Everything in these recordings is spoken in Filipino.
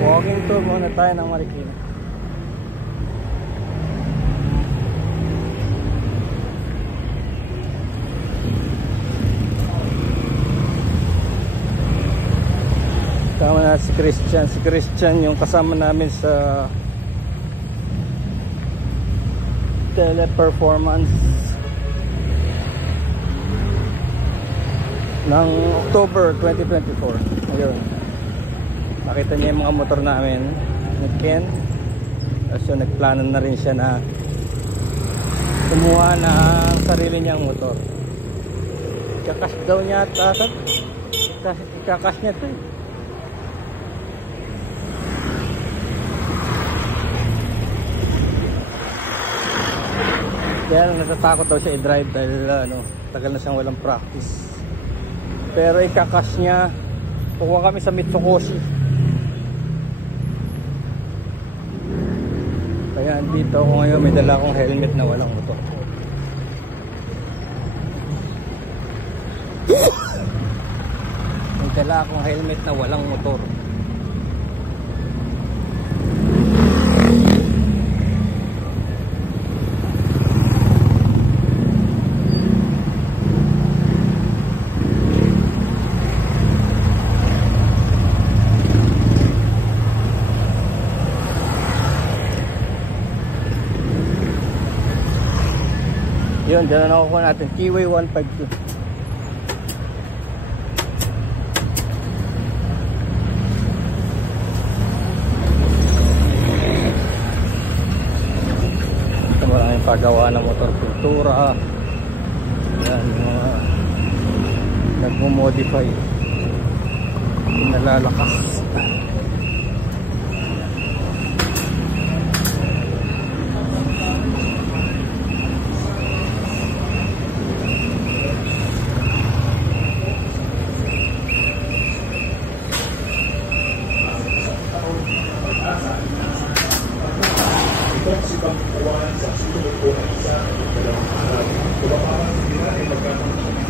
Walking tour muna tayo ng Marikina. Kasama na si Christian. Si Christian yung kasama namin sa teleperformance ng October 2024. Ayun. Nakita niya yung mga motor namin ni Ken. So nagplano na rin siya na kumuha ng sarili niyang motor. Ikakas daw niya at ikakas niya ito. Kaya natatakot daw siya i-drive dahil tagal na siyang walang practice. Pero ikakas niya. Kukuha kami sa Mitsukoshi. Kaya dito ako ngayon, may dala akong helmet na walang motor. May dala akong helmet na walang motor. Yun, dyan na nakukuha natin. Keyway 152. Ito maraming pagawa ng motor kultura. Yan, yung mga nagmumodify. Pinalalakas.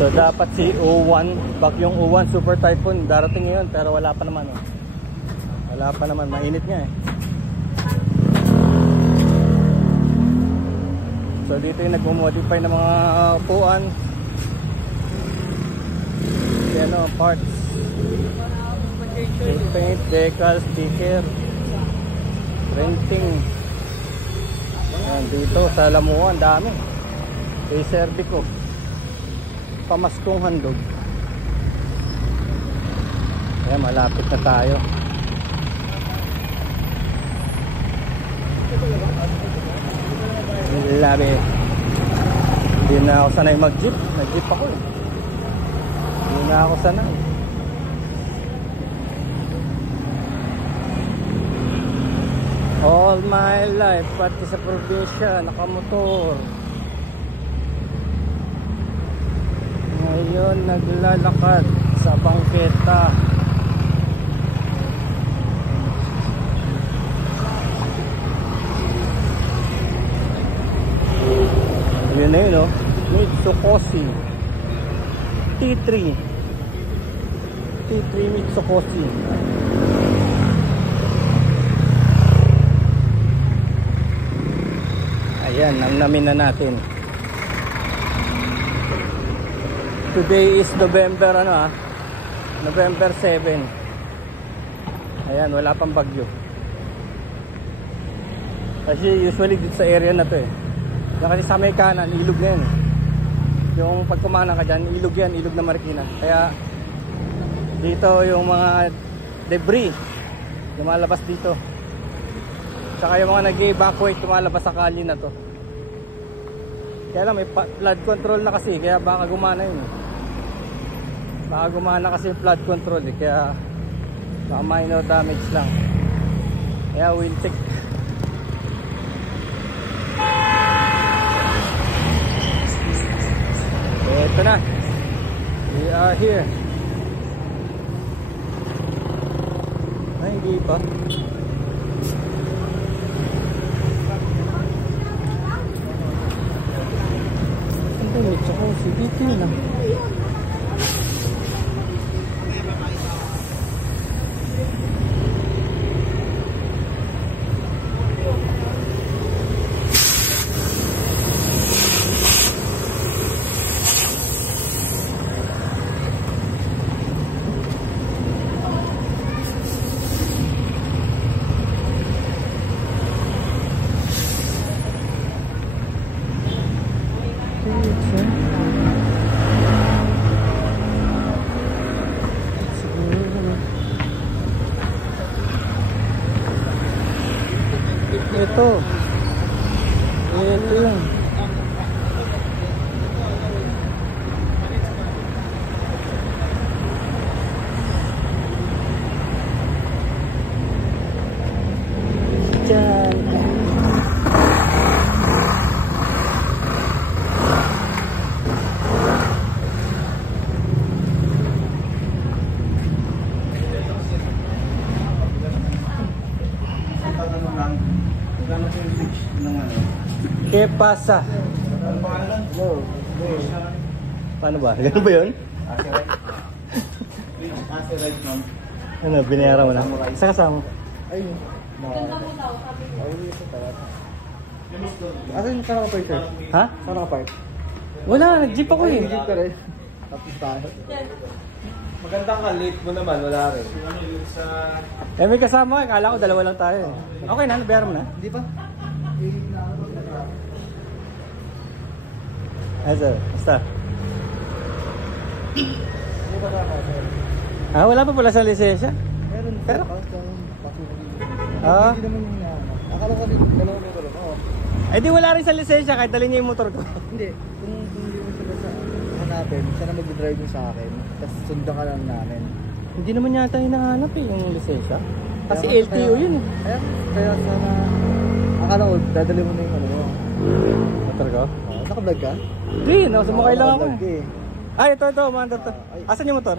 So dapat si O1, yung O1 Super Typhoon darating ngayon pero wala pa naman. Wala pa naman, mainit nga eh. So dito yung nagmo-modify ng mga upuan. Yan o, parts. Paint, decal, sticker, printing. Yan, dito sa Lamuan, dami. Kay Serbico. Pamaskong handog. Kaya malapit na tayo. Labi. Hindi na ako sanay mag-jeep. Nag-jeep ako eh. Hindi na ako sanay. All my life, pati sa probinsya, nakamotor. Ngayon naglalakad sa bangketa. Yun na yun, Mitsukoshi T3 Mitsukoshi. Ayan, namnamin na natin. Today is November November 7. Ayan, wala pang bagyo. Kasi usually dito sa area na to eh. Kasi sa may kanan, ilog na yan. Yung pagkumana ka dyan, ilog yan, ilog na Marikina. Kaya dito yung mga debris lumalabas dito. Saka yung mga nag-evacuate lumalabas sa kalye na to. Kaya lang may flood control na kasi, kaya baka gumana yun. Baka gumana kasi yung flood control eh, kaya baka minor damage lang. Kaya we'll check. Ito na. We are here. Ay, hindi pa. Sandali, tsaka dito lang. Ito. Ito yun. Diyan. ¿Qué pasa? Paano ba? Ganun ba yun? Ano, binayaran mo na? Isa kasama? Ayun. Asan yung sarang ka-park, sir? Ha? Sarang ka-park? Wala, nag-jeep ako eh. Jeep ka rin. Tapos tayo. Magandang ka, late mo naman, wala rin. Eh may kasama ka, kala ko dalawa lang tayo eh. Okay na, nabayaran mo na? Hindi pa? Ay sir, basta. Ah, wala pa pala sa lisensya? Meron. Pero- Ah? Ah? Hindi naman yung hinahanap. Akala ko din, dalawa mo ko lang. Oo. Eh di wala rin sa lisensya kahit dalhin niya yung motor ko. Hindi. Kung hindi mo sila sa hanapin, siya na mag-drive mo sa akin. Tapos sundan ka lang namin. Hindi naman yata hinahanap eh yung lisensya. Kasi Kaya- LTO yun eh. Kaya sana, akala ko, dadali mo na yung ano mo. Motor ko? Naka-vlog ka? Hindi, no, sumakay lang ako Naka-vlog eh. eh. Ay, ito, umandar to. Ay. Asan yung motor?